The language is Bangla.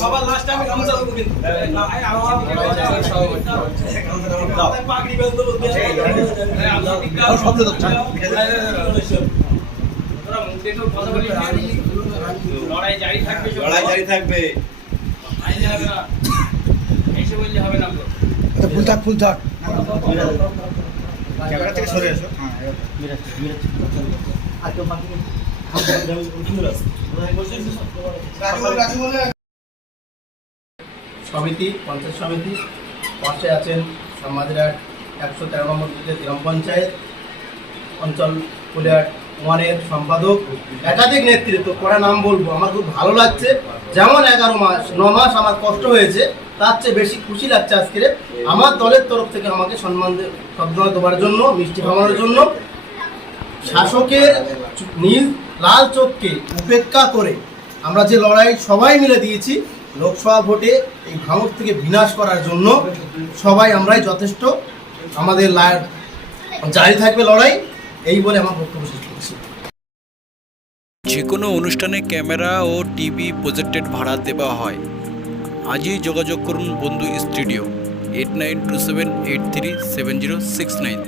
সবার লাস্ট আমি গামছা দেবো কিন্তু পাগড়ি বেঁধে লড়াই জারি থাকবে, লড়াই জারি থাকবে, এসে বললে হবে না। ফুল থাক ফুল থাক, ক্যামেরা থেকে সরে এসো। সমিতি, পঞ্চায়েত সমিতি পাশে আছেন মাঝেরহাট 113 নম্বর বুথের গ্রাম পঞ্চায়েত অঞ্চল পুলিয়াট 1-এর সম্পাদক, একাধিক নেতৃত্ব কড়া নাম বলবো। আমার খুব ভালো লাগছে, যেমন 9 মাস আমার কষ্ট হয়েছে তার চেয়ে বেশি খুশি লাগছে আজকে আমার দলের তরফ থেকে আমাকে সম্মান দেওয়ার জন্য, মিষ্টি খাওয়ানোর জন্য। শাসকের নীল লাল চোখকে উপেক্ষা করে আমরা যে লড়াই সবাই মিলে দিয়েছি লোকসভা ভোটে এই ভাঙড় থেকে বিনাশ করার জন্য, সবাই আমরাই যথেষ্ট, আমাদের জারি থাকবে লড়াই, এই বলে আমার বক্তব্য শেষ করছি। যে কোনো অনুষ্ঠানে ক্যামেরা ও টিভি প্রজেক্টেড ভাড়া দেওয়া হয়। আজই যোগাযোগ করুন বন্ধু স্টুডিও 8927837069।